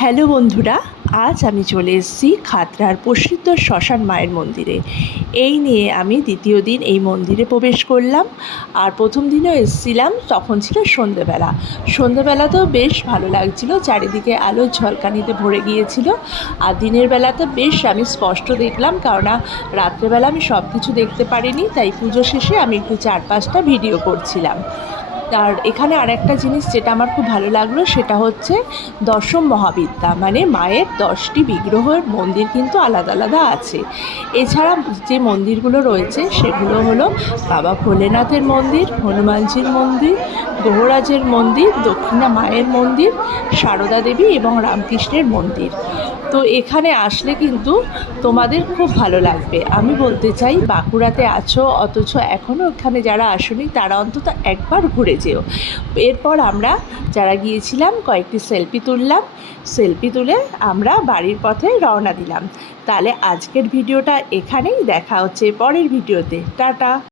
Hello বন্ধুরা, আজ আমি চলে এসেছি খাতড়ার প্রসিদ্ধ শ্মশান মায়ের মন্দিরে। এই নিয়ে আমি দ্বিতীয় দিন এই মন্দিরে প্রবেশ করলাম। আর প্রথম দিনও এসেছিলাম, তখন ছিল সন্ধেবেলা। সন্ধেবেলাতেও বেশ ভালো লাগছিল, চারিদিকে আলোর ঝলকানিতে ভরে গিয়েছিল। আর দিনের বেলাতে বেশ আমি স্পষ্ট দেখলাম, কেননা রাত্রেবেলা আমি সব কিছু দেখতে পারিনি, তাই পুজো শেষে আমি একটু চারপাশটা ভিডিও করছিলাম। আর এখানে আরেকটা জিনিস যেটা আমার খুব ভালো লাগলো, সেটা হচ্ছে দশম মহাবিদ্যা, মানে মায়ের 10টি বিগ্রহের মন্দির কিন্তু আলাদা আলাদা আছে। এছাড়া যে মন্দিরগুলো রয়েছে সেগুলো হলো বাবা ভোলেনাথের মন্দির, হনুমানজির মন্দির, গ্রহরাজের মন্দির, দক্ষিণা মায়ের মন্দির, সারদা দেবী এবং রামকৃষ্ণের মন্দির। তো এখানে আসলে কিন্তু তোমাদের খুব ভালো লাগবে। আমি বলতে চাই, বাঁকুড়াতে আছো অথচ এখনও এখানে যারা আসোনি তারা অন্তত একবার ঘুরে যেও। এরপর আমরা যারা গিয়েছিলাম কয়েকটি সেলফি তুললাম। সেলফি তুলে আমরা বাড়ির পথে রওনা দিলাম। তাহলে আজকের ভিডিওটা এখানেই, দেখা হচ্ছে পরের ভিডিওতে। টাটা।